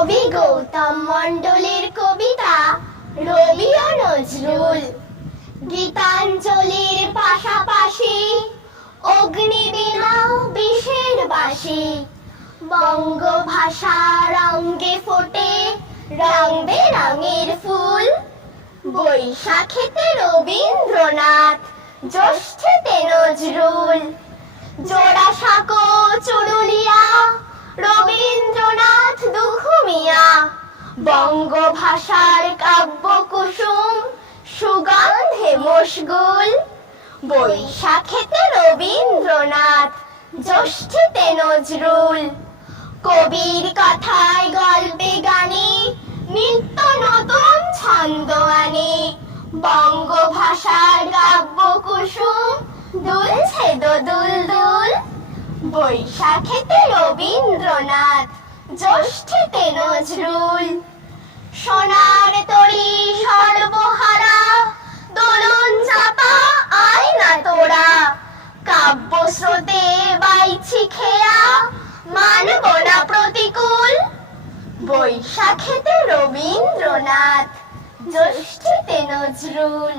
কবি গৌতম মণ্ডলের কবিতা রবি ও নজরুল। গীতাঞ্জলির পাশাপাশি অগ্নিবীণা বিষের বাঁশি, বঙ্গভাষার অঙ্গে ফোটে রং বেরঙের ফুল। বৈশাখেতে রবীন্দ্রনাথ, জ্যৈষ্ঠেতে নজরুল। জোড়াসাঁকো চুরুলিয়া রবীন্দ্রনাথ দুখুমিয়া, বঙ্গভাষার কাব্য কুসুম সুগন্ধে মশগুল। বৈশাখেতে রবীন্দ্রনাথ, জ্যৈষ্ঠেতে নজরুল। কবির কথায় গল্পে গানে নিত্য নতুন ছন্দ আনে, বঙ্গভাষার কাব্য কুসুম দুলছে দোদুল দুল। বৈশাখেতে রবীন্দ্রনাথ, জ্যৈষ্ঠেতে নজরুল। সোনার তরী সর্বহারা, দোলন চাপা আয় না তোরা, কাব্য স্রোতে বাইছি খেয়া, মানব না প্রতিকূল। বৈশাখেতে রবীন্দ্রনাথ, জ্যৈষ্ঠেতে নজরুল।